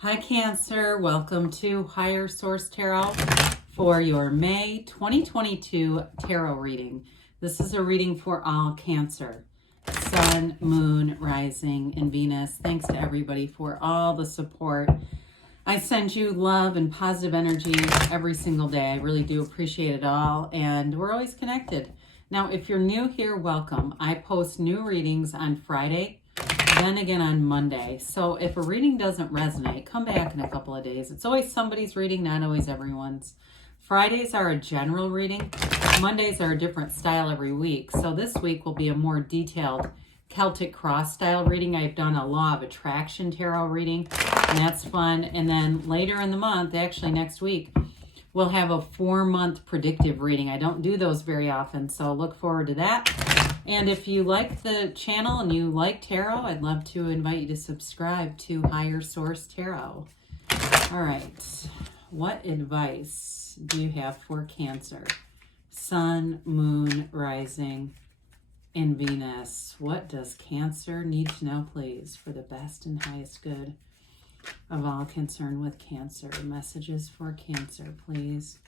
Hi Cancer, welcome to Higher Source Tarot for your May 2022 tarot reading. This is a reading for all Cancer, Sun, Moon, Rising, and Venus. Thanks to everybody for all the support. I send you love and positive energy every single day. I really do appreciate it all, and we're always connected. Now, if you're new here, welcome. I post new readings on Friday, then again on Monday. So if a reading doesn't resonate, come back in a couple of days. It's always somebody's reading, not always everyone's. Fridays are a general reading. Mondays are a different style every week. So this week will be a more detailed Celtic cross style reading. I've done a Law of Attraction tarot reading, and that's fun. And then later in the month, actually next week, we'll have a 4-month predictive reading. I don't do those very often, so look forward to that. And if you like the channel and you like tarot, I'd love to invite you to subscribe to Higher Source Tarot. All right, what advice do you have for Cancer? Sun, Moon, Rising, and Venus. What does Cancer need to know, please, for the best and highest good of all concerned with Cancer? Messages for Cancer, please.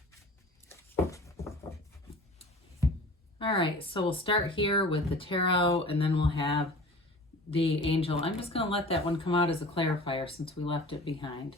All right, so we'll start here with the tarot, and then we'll have the angel. I'm just going to let that one come out as a clarifier since we left it behind.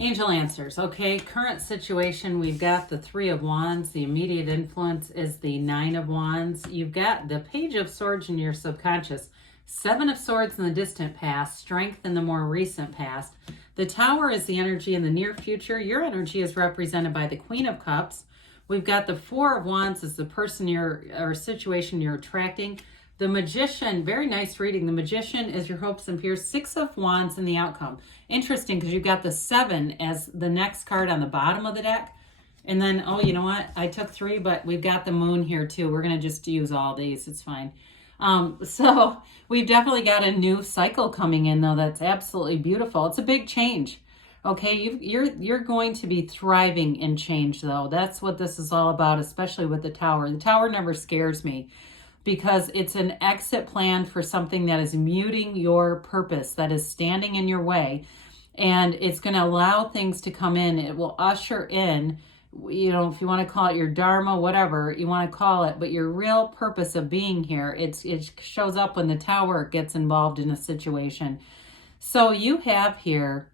Angel answers. Okay, current situation, we've got the 3 of Wands. The immediate influence is the 9 of Wands. You've got the Page of Swords in your subconscious, 7 of Swords in the distant past, Strength in the more recent past. The Tower is the energy in the near future. Your energy is represented by the Queen of Cups. We've got the 4 of Wands as the person or situation you're attracting. The Magician, very nice reading. The Magician is your hopes and fears. 6 of Wands in the outcome. Interesting, because you've got the 7 as the next card on the bottom of the deck. And then, oh, you know what? I took 3, but we've got the Moon here too. We're going to just use all these. It's fine. So we've definitely got a new cycle coming in, though. That's absolutely beautiful. It's a big change. Okay, you're going to be thriving in change, though. That's what this is all about, especially with the Tower. The Tower never scares me because it's an exit plan for something that is muting your purpose, that is standing in your way, and it's going to allow things to come in. It will usher in, you know, if you want to call it your dharma, whatever you want to call it, but your real purpose of being here, it shows up when the Tower gets involved in a situation. So you have here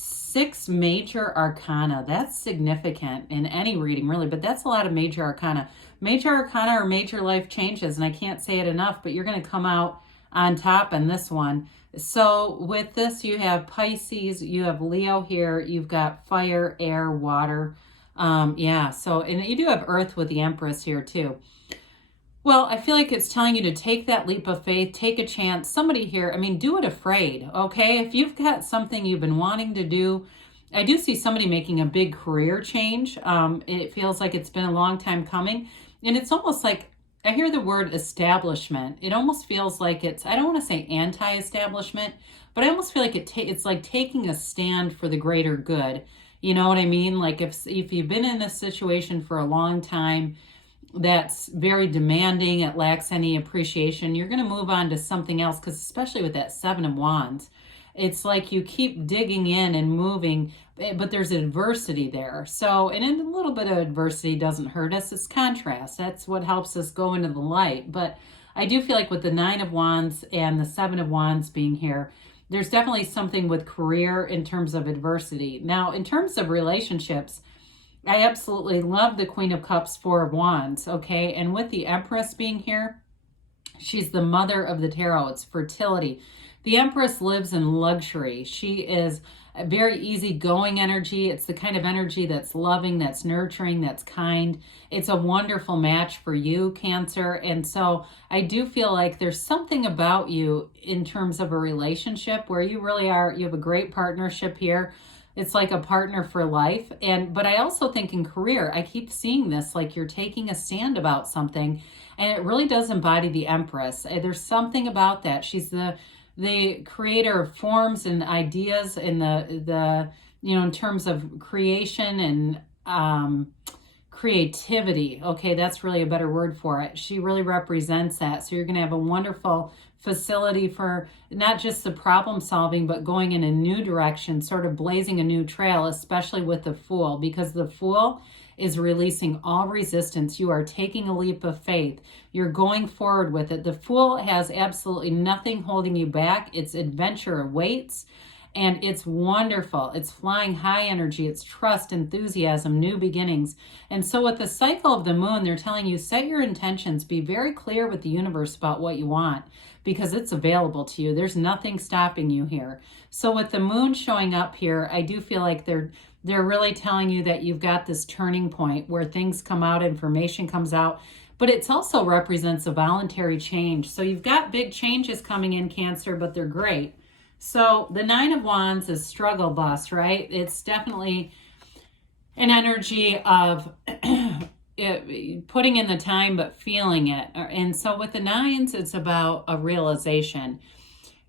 6 major arcana. That's significant in any reading, really, but that's a lot of major arcana. Major arcana are major life changes, and I can't say it enough, but you're going to come out on top in this one. So with this, you have Pisces, you have Leo here, you've got fire, air, water. Yeah, so, and you do have Earth with the Empress here too. Well, I feel like it's telling you to take that leap of faith, take a chance. Somebody here, I mean, do it afraid, okay? If you've got something you've been wanting to do, I do see somebody making a big career change. It feels like it's been a long time coming. And it's almost like, I hear the word establishment. It almost feels like it's, I don't want to say anti-establishment, but I almost feel like it's like taking a stand for the greater good. You know what I mean? Like if you've been in a situation for a long time that's very demanding, it lacks any appreciation, you're going to move on to something else, because especially with that 7 of Wands, it's like you keep digging in and moving, but there's adversity there. So, and a little bit of adversity doesn't hurt us. It's contrast. That's what helps us go into the light. But I do feel like with the 9 of Wands and the 7 of Wands being here, there's definitely something with career in terms of adversity. Now, in terms of relationships, I absolutely love the Queen of Cups, 4 of Wands, okay? And with the Empress being here, she's the mother of the tarot. It's fertility. The Empress lives in luxury. She is a very easygoing energy. It's the kind of energy that's loving, that's nurturing, that's kind. It's a wonderful match for you, Cancer. And so I do feel like there's something about you in terms of a relationship where you really are, you have a great partnership here. It's like a partner for life. But I also think in career, I keep seeing this, like you're taking a stand about something, and it really does embody the Empress. There's something about that. She's the creator of forms and ideas in the you know, in terms of creation and creativity. Okay, that's really a better word for it. She really represents that. So you're going to have a wonderful facility for not just the problem solving, but going in a new direction, sort of blazing a new trail, especially with the Fool, because the Fool is releasing all resistance. You are taking a leap of faith. You're going forward with it. The Fool has absolutely nothing holding you back. Its adventure awaits. And it's wonderful. It's flying high energy. It's trust, enthusiasm, new beginnings. And so with the cycle of the moon, they're telling you, set your intentions. Be very clear with the universe about what you want, because it's available to you. There's nothing stopping you here. So with the moon showing up here, I do feel like they're really telling you that you've got this turning point where things come out, information comes out, but it also represents a voluntary change. So you've got big changes coming in, Cancer, but they're great. So the Nine of Wands is struggle bus, right? It's definitely an energy of putting in the time but feeling it. And so with the nines, it's about a realization.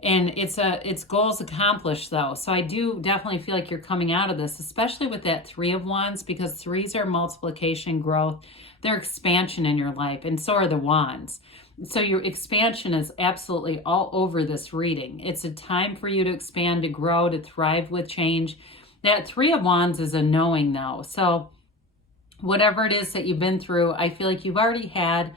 And it's goals accomplished, though. So I do definitely feel like you're coming out of this, especially with that Three of Wands, because threes are multiplication, growth. They're expansion in your life, and so are the Wands. So your expansion is absolutely all over this reading. It's a time for you to expand, to grow, to thrive with change. That Three of Wands is a knowing, though. So whatever it is that you've been through, I feel like you've already had,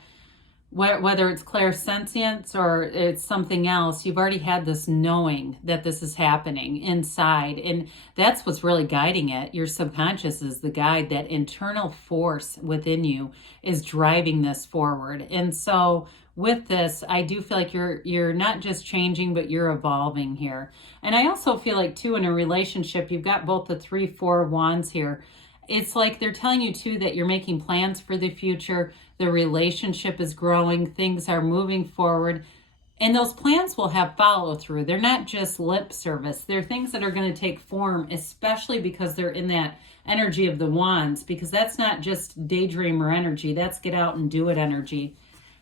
whether it's clairsentience or it's something else, you've already had this knowing that this is happening inside. And that's what's really guiding it. Your subconscious is the guide. That internal force within you is driving this forward. And so with this, I do feel like you're not just changing, but you're evolving here. And I also feel like, too, in a relationship, you've got both the 3, 4 wands here. It's like they're telling you, too, that you're making plans for the future. The relationship is growing. Things are moving forward. And those plans will have follow through. They're not just lip service. They're things that are going to take form, especially because they're in that energy of the wands, because that's not just daydreamer energy. That's get out and do it energy.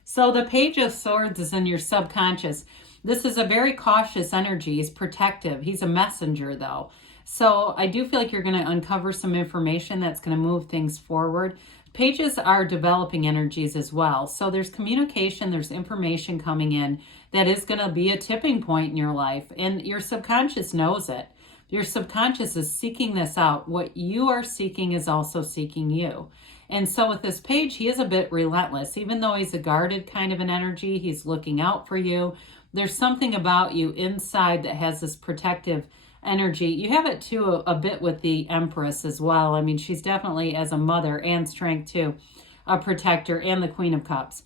So the Page of Swords is in your subconscious. This is a very cautious energy. He's protective. He's a messenger, though. So I do feel like you're going to uncover some information that's going to move things forward. Pages are developing energies as well. So there's communication, there's information coming in that is going to be a tipping point in your life. And your subconscious knows it. Your subconscious is seeking this out. What you are seeking is also seeking you. And so with this page, he is a bit relentless. Even though he's a guarded kind of an energy, he's looking out for you. There's something about you inside that has this protective energy. You have it too a bit with the Empress as well. I mean, she's definitely, as a mother and strength too, a protector, and the Queen of Cups.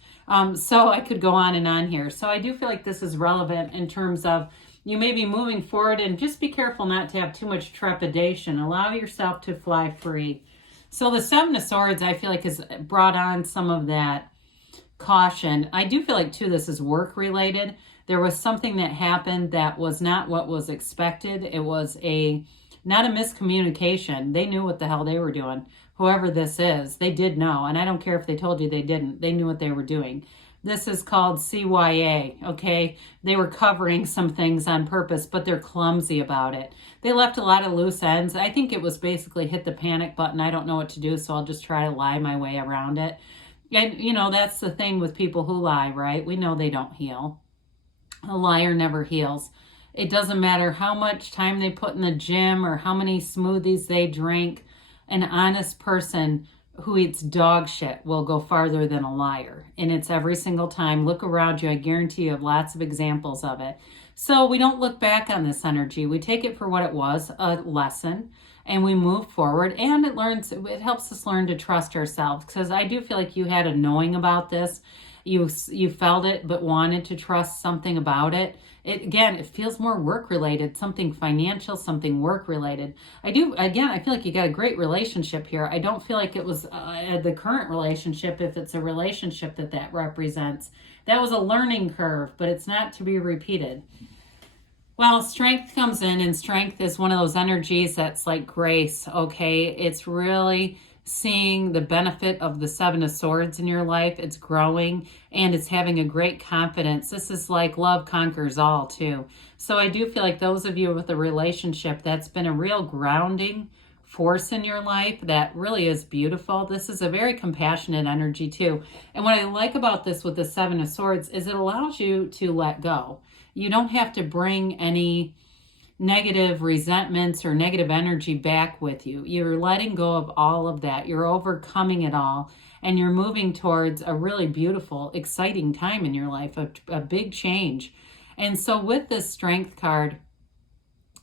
So I could go on and on here. So I do feel like this is relevant in terms of you may be moving forward, and just be careful not to have too much trepidation. Allow yourself to fly free. So the Seven of Swords, I feel like, has brought on some of that caution. I do feel like, too, this is work related. There was something that happened that was not what was expected. It was not a miscommunication. They knew what the hell they were doing. Whoever this is, they did know. And I don't care if they told you they didn't. They knew what they were doing. This is called CYA, okay? They were covering some things on purpose, but they're clumsy about it. They left a lot of loose ends. I think it was basically hit the panic button. I don't know what to do, so I'll just try to lie my way around it. And, that's the thing with people who lie, right? We know they don't heal. A liar never heals. It doesn't matter how much time they put in the gym or how many smoothies they drink. An honest person who eats dog shit will go farther than a liar. And it's every single time. Look around you. I guarantee you have lots of examples of it. So we don't look back on this energy. We take it for what it was, a lesson, and we move forward. And it helps us learn to trust ourselves, because I do feel like you had a knowing about this. You felt it, but wanted to trust something about it. It feels more work-related, something financial, something work-related. I feel like you got a great relationship here. I don't feel like it was the current relationship, if it's a relationship that represents. That was a learning curve, but it's not to be repeated. Well, strength comes in, and strength is one of those energies that's like grace, okay? It's really seeing the benefit of the Seven of Swords in your life. It's growing, and it's having a great confidence. This is like love conquers all, too. So I do feel like those of you with a relationship, that's been a real grounding force in your life that really is beautiful. This is a very compassionate energy too. And what I like about this with the Seven of Swords is it allows you to let go. You don't have to bring any negative resentments or negative energy back with you. You're letting go of all of that. You're overcoming it all. And you're moving towards a really beautiful, exciting time in your life, a big change. And so with this Strength card,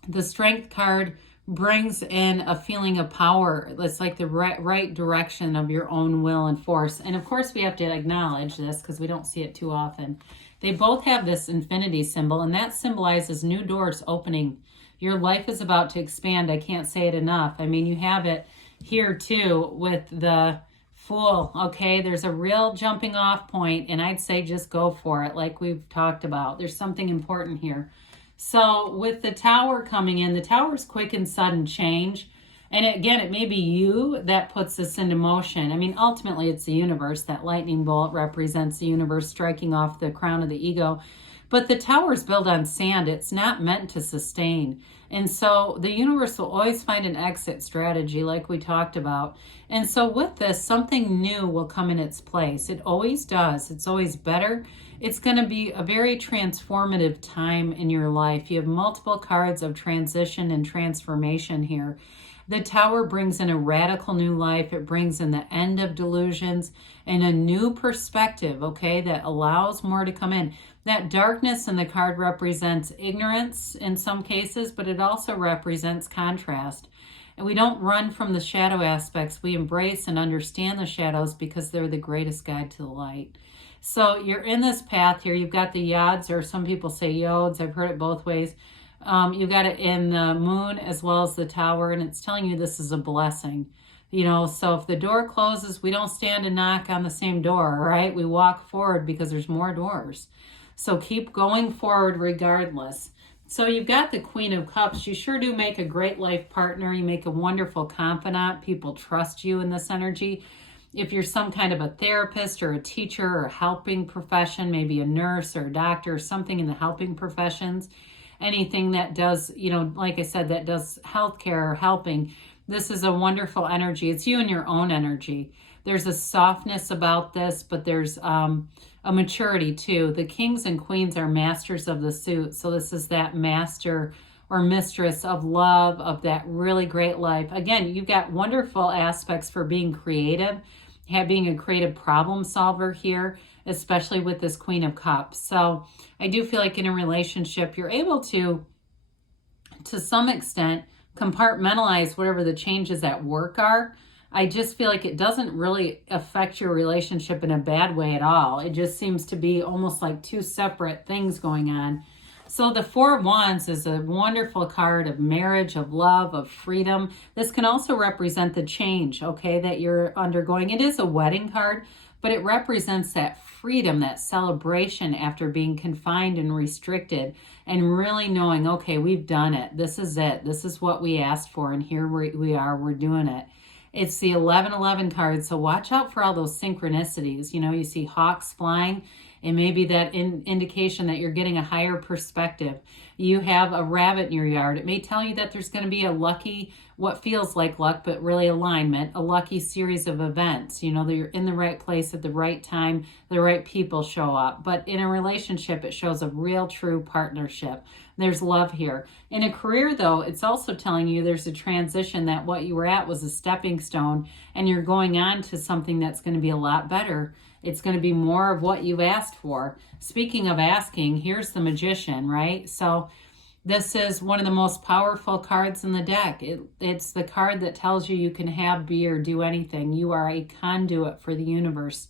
the Strength card brings in a feeling of power. It's like the right direction of your own will and force. And of course, we have to acknowledge this because we don't see it too often. They both have this infinity symbol, and that symbolizes new doors opening. Your life is about to expand. I can't say it enough. I mean, you have it here too with the Fool. Okay, there's a real jumping off point, and I'd say just go for it like we've talked about. There's something important here. So with the Tower coming in, the Tower is quick and sudden change. And again, it may be you that puts this into motion. I mean, ultimately, it's the universe. That lightning bolt represents the universe striking off the crown of the ego. But the Tower is built on sand. It's not meant to sustain. And so the universe will always find an exit strategy like we talked about. And so with this, something new will come in its place. It always does. It's always better. It's going to be a very transformative time in your life. You have multiple cards of transition and transformation here. The Tower brings in a radical new life. It brings in the end of delusions and a new perspective, okay, that allows more to come in. That darkness in the card represents ignorance in some cases, but it also represents contrast. And we don't run from the shadow aspects. We embrace and understand the shadows because they're the greatest guide to the light. So you're in this path here. You've got the yods, or some people say yods. I've heard it both ways. You've got it in the moon as well as the Tower, and it's telling you this is a blessing. You know, so if the door closes, we don't stand and knock on the same door, right? We walk forward because there's more doors. So keep going forward regardless. So you've got the Queen of Cups. You sure do make a great life partner. You make a wonderful confidant. People trust you in this energy. If you're some kind of a therapist or a teacher or a helping profession, maybe a nurse or a doctor or something in the helping professions, anything that does, you know, like I said, that does healthcare or helping, this is a wonderful energy. It's you and your own energy. There's a softness about this, but there's a maturity too. The kings and queens are masters of the suit. So this is that master or mistress of love, of that really great life. Again, you've got wonderful aspects for being creative, being a creative problem solver here, especially with this Queen of Cups. So I do feel like in a relationship, you're able to some extent, compartmentalize whatever the changes at work are. I just feel like it doesn't really affect your relationship in a bad way at all. It just seems to be almost like two separate things going on. So the Four of Wands is a wonderful card of marriage, of love, of freedom. This can also represent the change, okay, that you're undergoing. It is a wedding card, but it represents that freedom, that celebration after being confined and restricted, and really knowing, okay, we've done it. This is it. This is what we asked for, and here we are. We're doing it. It's the 1111 card, so watch out for all those synchronicities. You know, you see hawks flying. It may be that indication that you're getting a higher perspective. You have a rabbit in your yard. It may tell you that there's going to be a lucky, what feels like luck, but really alignment, a lucky series of events. You know, that you're in the right place at the right time, the right people show up. But in a relationship, it shows a real, true partnership. There's love here. In a career, though, it's also telling you there's a transition, that what you were at was a stepping stone, and you're going on to something that's going to be a lot better. It's going to be more of what you've asked for. Speaking of asking, here's the Magician, right? So this is one of the most powerful cards in the deck. It's the card that tells you you can have, be, or do anything. You are a conduit for the universe.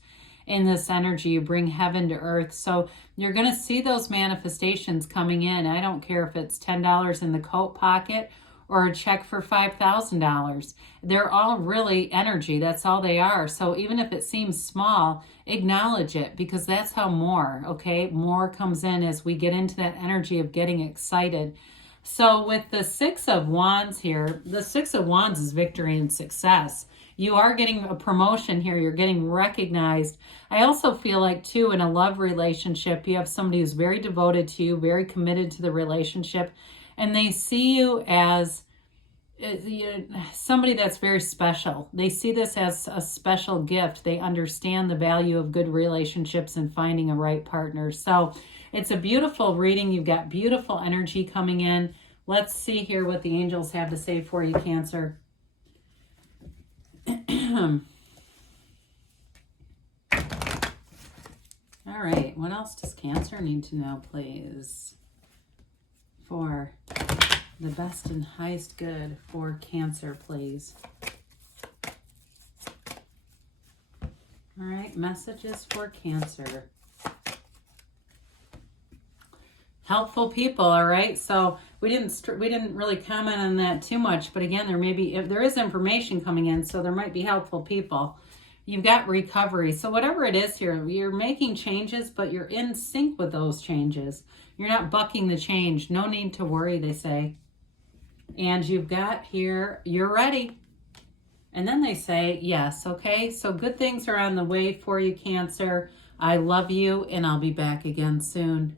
In this energy, you bring heaven to earth. So you're going to see those manifestations coming in. I don't care if it's $10 in the coat pocket or a check for $5,000. They're all really energy. That's all they are. So even if it seems small, acknowledge it, because that's how more comes in as we get into that energy of getting excited. So with the Six of Wands here, the Six of Wands is victory and success. You are getting a promotion here. You're getting recognized. I also feel like, too, in a love relationship, you have somebody who's very devoted to you, very committed to the relationship, and they see you as somebody that's very special. They see this as a special gift. They understand the value of good relationships and finding a right partner. So it's a beautiful reading. You've got beautiful energy coming in. Let's see here what the angels have to say for you, Cancer. All right, what else does Cancer need to know, please? For the best and highest good for Cancer, please. All right, messages for Cancer. Helpful people, all right? So we didn't really comment on that too much, but again, there is information coming in, so there might be helpful people. You've got recovery. So whatever it is here, you're making changes, but you're in sync with those changes. You're not bucking the change. No need to worry, they say. And you've got here, you're ready. And then they say, yes, okay? So good things are on the way for you, Cancer. I love you, and I'll be back again soon.